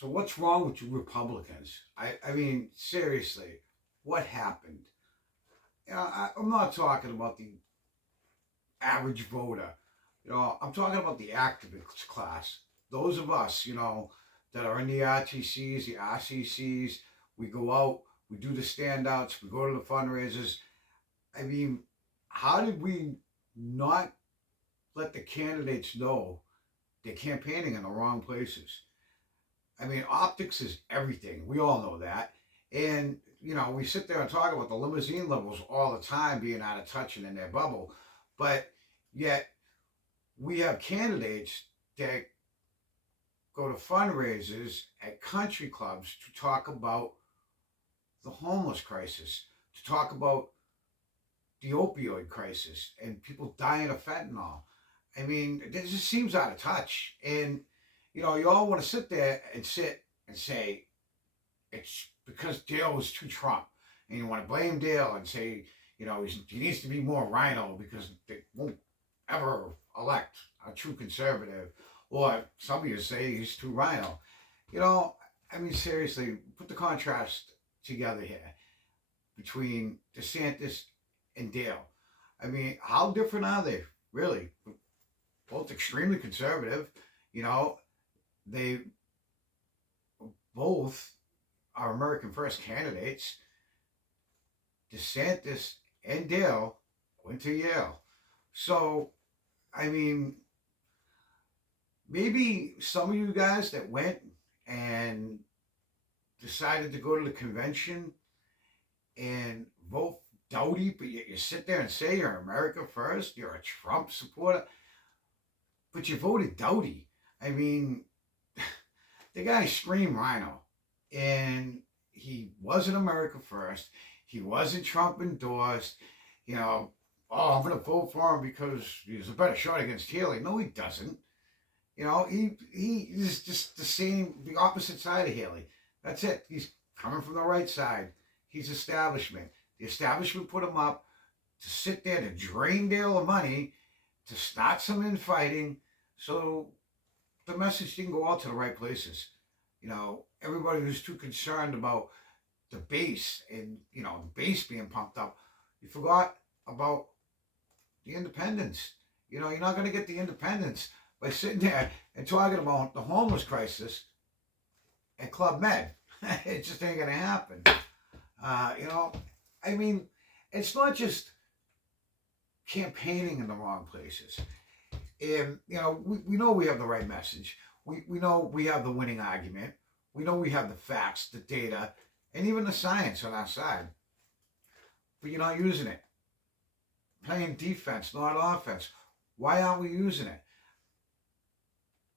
So what's wrong with you Republicans? I mean, seriously, what happened? I'm not talking about the average voter. I'm talking about the activist class. Those of us, that are in the RTCs, the RCCs. We go out, we do the standouts, we go to the fundraisers. I mean, how did we not let the candidates know they're campaigning in the wrong places? I mean, optics is everything. We all know that. And, we sit there and talk about the limousine levels all the time being out of touch and in their bubble. But yet, we have candidates that go to fundraisers at country clubs to talk about the homeless crisis, to talk about the opioid crisis and people dying of fentanyl. I mean, it just seems out of touch. And, you all want to sit there and say, it's because Dale was too Trump. And you want to blame Dale and say, he needs to be more rhino because they won't ever elect a true conservative. Or some of you say he's too rhino. I mean, seriously, put the contrast together here between DeSantis and Dale. I mean, how different are they, really? Both extremely conservative. They both are American First candidates. DeSantis and Dale went to Yale. So, I mean, maybe some of you guys that went and decided to go to the convention and vote Doughty, but yet you sit there and say you're America First, you're a Trump supporter, but you voted Doughty. I mean, the guy screamed rhino, and he wasn't America First. He wasn't Trump endorsed. I'm going to vote for him because he's a better shot against Haley. No, he doesn't. He is just the opposite side of Haley. That's it. He's coming from the right side. He's establishment. The establishment put him up to sit there to drain Dale of money, to start some infighting, so the message didn't go out to the right places. Everybody was too concerned about the base and, the base being pumped up. You forgot about the independents. You're not going to get the independents by sitting there and talking about the homeless crisis at Club Med. It just ain't going to happen. I mean, it's not just campaigning in the wrong places. And, we know we have the right message. We know we have the winning argument. We know we have the facts, the data, and even the science on our side. But you're not using it. Playing defense, not offense. Why aren't we using it?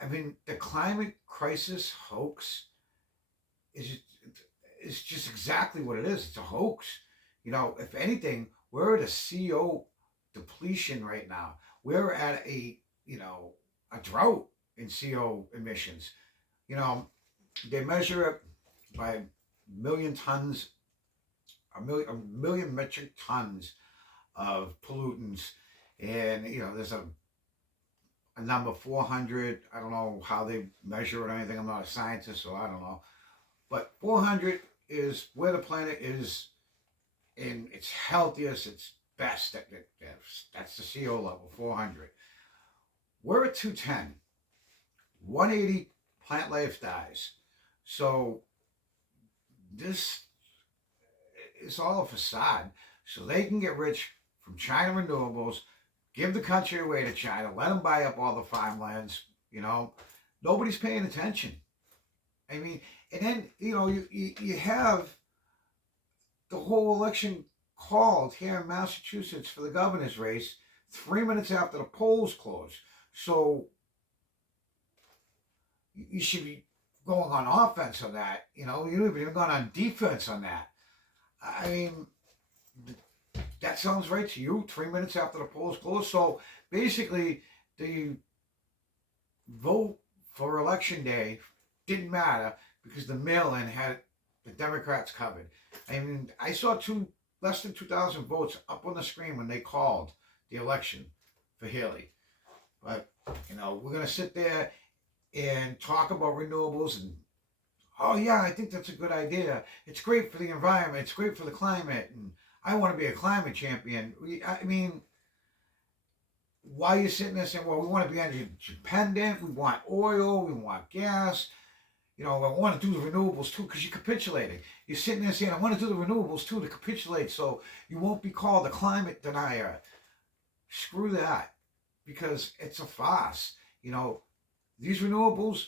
I mean, the climate crisis hoax is just exactly what it is. It's a hoax. If anything, we're at a CO depletion right now. We're at a drought in CO emissions. They measure it by a million metric tons of pollutants. And, there's a number 400. I don't know how they measure it or anything. I'm not a scientist, so I don't know. But 400 is where the planet is in its healthiest, its best. That's the CO level, 400. We're at 210. 180, plant life dies. So this is all a facade. So they can get rich from China renewables, give the country away to China, let them buy up all the farmlands. Nobody's paying attention. I mean, and then, you have the whole election called here in Massachusetts for the governor's race 3 minutes after the polls close. So you should be going on offense on that. You haven't even gone on defense on that. I mean, that sounds right to you, 3 minutes after the polls close. So basically, the vote for election day didn't matter because the mail-in had the Democrats covered. I mean, I saw less than 2,000 votes up on the screen when they called the election for Haley. But, we're going to sit there and talk about renewables and Oh yeah, I think that's a good idea. It's great for the environment. It's great for the climate, and I want to be a climate champion. I mean, why are you sitting there saying, well, we want to be energy dependent, we want oil, we want gas, I want to do the renewables too, because you're capitulating. You're sitting there saying, I want to do the renewables too to capitulate so you won't be called a climate denier. Screw that, because it's a farce. These renewables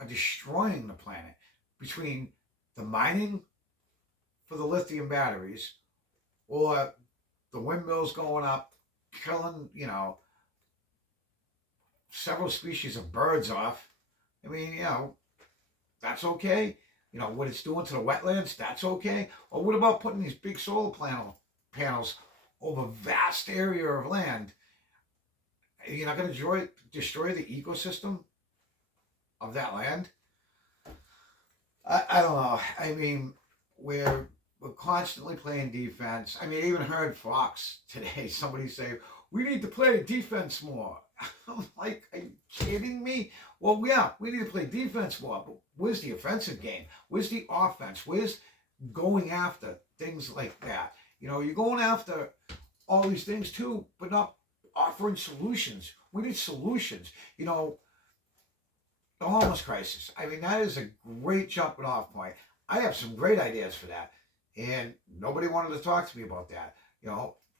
are destroying the planet between the mining for the lithium batteries or the windmills going up, killing, several species of birds off. I mean, that's okay. What it's doing to the wetlands, that's okay. Or what about putting these big solar panels over a vast area of land? You're not going to destroy the ecosystem of that land? I don't know. I mean, we're constantly playing defense. I mean, I even heard Fox today, somebody say, we need to play defense more. I'm like, are you kidding me? Well, yeah, we need to play defense more, but where's the offensive game? Where's the offense? Where's going after things like that? You're going after all these things too, but not offering solutions. We need solutions. The homeless crisis. I mean, that is a great jumping off point. I have some great ideas for that. And nobody wanted to talk to me about that.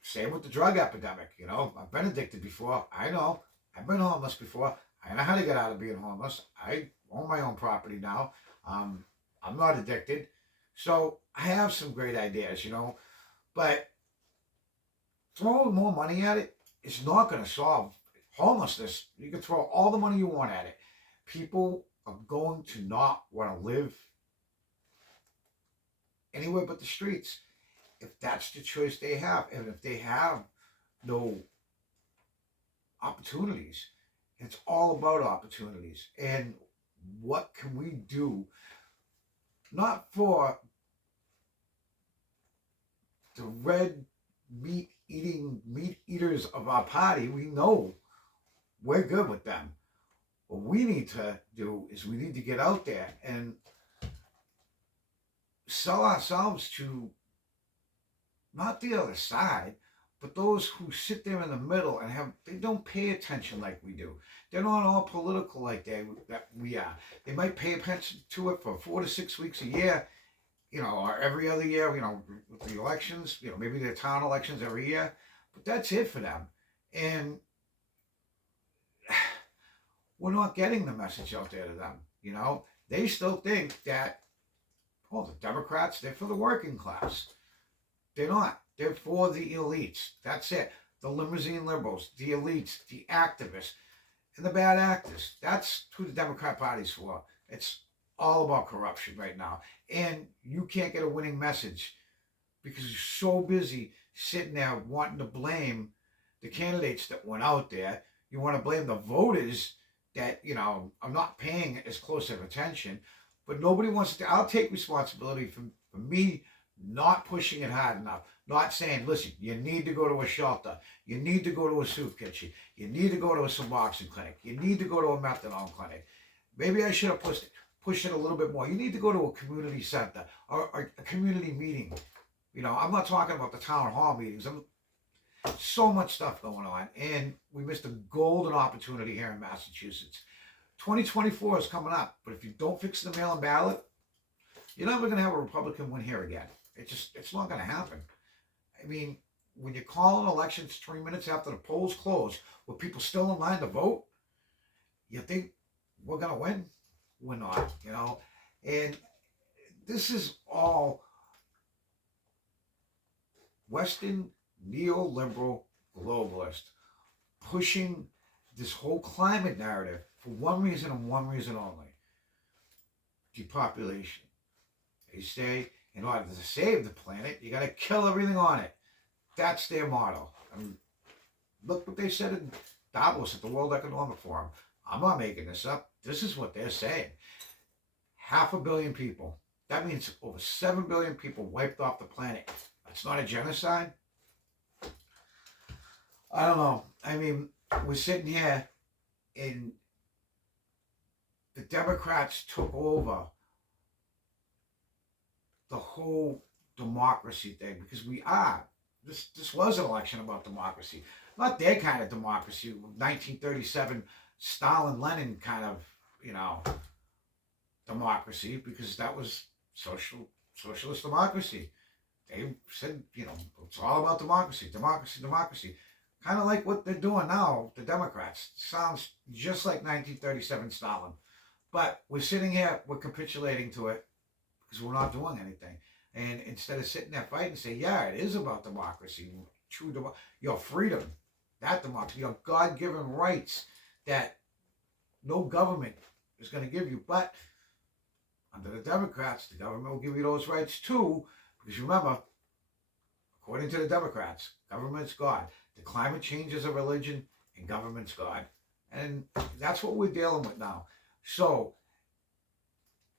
Same with the drug epidemic. I've been addicted before. I know. I've been homeless before. I know how to get out of being homeless. I own my own property now. I'm not addicted. So I have some great ideas, but throwing more money at it is not going to solve homelessness. You can throw all the money you want at it. People are going to not want to live anywhere but the streets if that's the choice they have. And if they have no opportunities, it's all about opportunities. And what can we do, not for the red meat eaters of our party? We know we're good with them. What we need to do is we need to get out there and sell ourselves to not the other side, but those who sit there in the middle and they don't pay attention like we do. They're not all political like that we are. They might pay attention to it for 4 to 6 weeks a year, or every other year, with the elections, maybe the town elections every year, but that's it for them. And we're not getting the message out there to them. They still think that, the Democrats, they're for the working class. They're not. They're for the elites. That's it. The limousine liberals, the elites, the activists, and the bad actors. That's who the Democrat Party's for. It's all about corruption right now. And you can't get a winning message because you're so busy sitting there wanting to blame the candidates that went out there. You want to blame the voters that, I'm not paying as close of attention. But nobody wants to. I'll take responsibility for me not pushing it hard enough. Not saying, listen, you need to go to a shelter. You need to go to a soup kitchen. You need to go to a Suboxone clinic. You need to go to a methadone clinic. Maybe I should have pushed it a little bit more. You need to go to a community center or a community meeting. I'm not talking about the town hall meetings. So much stuff going on. And we missed a golden opportunity here in Massachusetts. 2024 is coming up, but if you don't fix the mail-in ballot, you're never going to have a Republican win here again. It's not going to happen. I mean, when you call an election 3 minutes after the polls close, with people still in line to vote, you think we're going to win? We're not, And this is all Western neoliberal globalist pushing this whole climate narrative for one reason and one reason only: depopulation. They say in order to save the planet, you got to kill everything on it. That's their motto. Look what they said in Davos at the World Economic Forum. I'm not making this up. This is what they're saying. 500 million people. That means over 7 billion people wiped off the planet. That's not a genocide? I don't know. I mean, we're sitting here and the Democrats took over the whole democracy thing, because we are. This was an election about democracy, not their kind of democracy, 1937 Stalin Lenin kind of, you know, democracy, because that was socialist democracy. They said, you know, it's all about democracy, democracy, democracy. Kind of like what they're doing now, the Democrats. Sounds just like 1937 Stalin. But we're sitting here, we're capitulating to it because we're not doing anything. And instead of sitting there fighting and say, yeah, it is about democracy, your freedom, that democracy, your God-given rights that no government is going to give you. But under the Democrats, the government will give you those rights too. Because remember, according to the Democrats, government's God. The climate change is a religion and government's God. And that's what we're dealing with now. So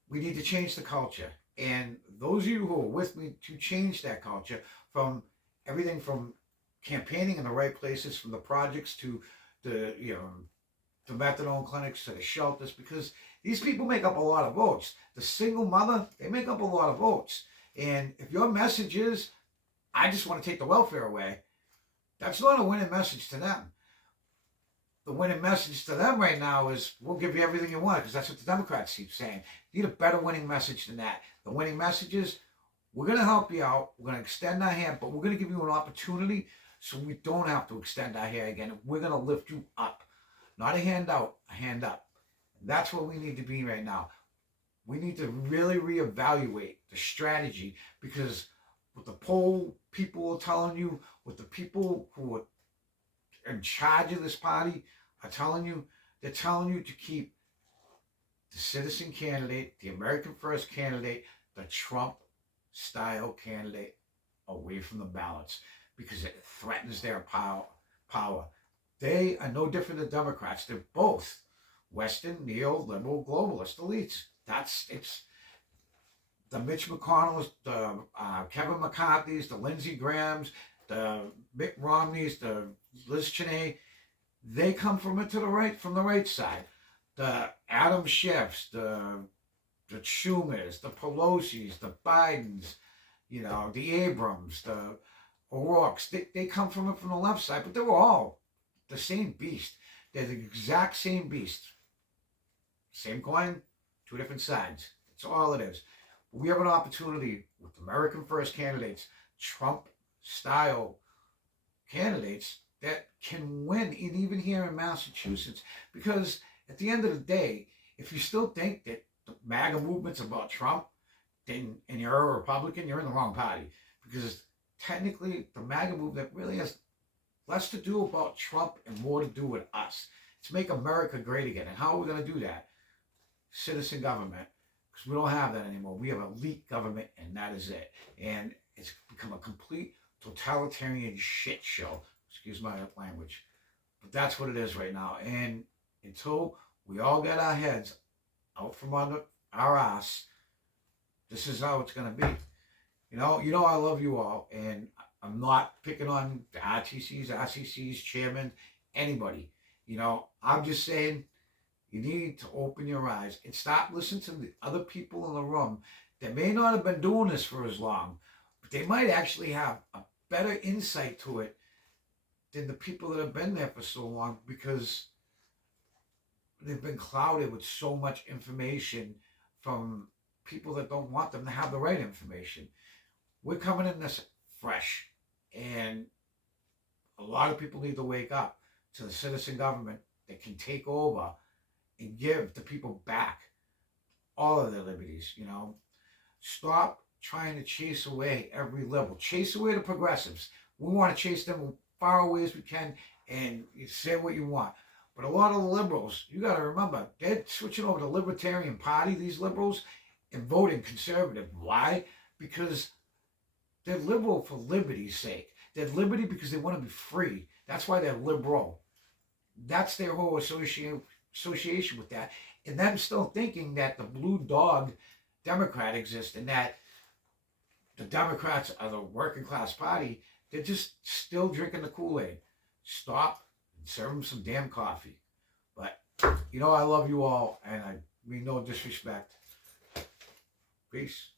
we need to change the culture. And those of you who are with me to change that culture, from everything from campaigning in the right places, from the projects to the, you know, the methadone clinics to the shelters, because these people make up a lot of votes. The single mother, they make up a lot of votes. And if your message is, I just want to take the welfare away, that's not a winning message to them. The winning message to them right now is, we'll give you everything you want, because that's what the Democrats keep saying. You need a better winning message than that. The winning message is, we're going to help you out, we're going to extend our hand, but we're going to give you an opportunity so we don't have to extend our hand again. We're going to lift you up. Not a hand out, a hand up. And that's what we need to be right now. We need to really reevaluate the strategy, because what the poll people are telling you, what the people who are in charge of this party are telling you, they're telling you to keep the citizen candidate, the American First candidate, the Trump-style candidate away from the ballots, because it threatens their power. They are no different than Democrats. They're both Western, neoliberal, globalist elites. It's the Mitch McConnells, the Kevin McCarthy's, the Lindsey Grahams, the Mitt Romneys, the Liz Cheney. They come from it to the right, from the right side. The Adam Schiffs, the Schumers, the Pelosi's, the Bidens, you know, the Abrams, the O'Rourke's. They come from it from the left side, but they were all the same beast. They're the exact same beast. Same coin, two different sides. That's all it is. We have an opportunity with American First candidates, Trump-style candidates, that can win, and even here in Massachusetts. Because at the end of the day, if you still think that the MAGA movement's about Trump, then, and you're a Republican, you're in the wrong party. Because technically, the MAGA movement really has less to do about Trump and more to do with us. It's make America great again. And how are we going to do that? Citizen government. Because we don't have that anymore. We have elite government, and that is it. And it's become a complete totalitarian shit show. Excuse my language. But that's what it is right now. And until we all get our heads out from under our ass, this is how it's going to be. You know I love you all, and I'm not picking on the RTCs, RCCs, chairman, anybody. You know, I'm just saying, you need to open your eyes and stop listening to the other people in the room that may not have been doing this for as long, but they might actually have a better insight to it than the people that have been there for so long, because they've been clouded with so much information from people that don't want them to have the right information. We're coming in this fresh, and a lot of people need to wake up to the citizen government that can take over and give the people back all of their liberties. You know, stop trying to chase away every liberal. Chase away the progressives. We want to chase them as far away as we can, and you say what you want. But a lot of the liberals, you got to remember, they're switching over to the Libertarian Party, these liberals, and voting conservative. Why? Because they're liberal for liberty's sake. They're liberty because they want to be free. That's why they're liberal. That's their whole association with that. And them still thinking that the blue dog Democrat exists, and that the Democrats are the working class party. They're just still drinking the Kool-Aid. Stop and serve them some damn coffee. But, I love you all, and I mean no disrespect. Peace.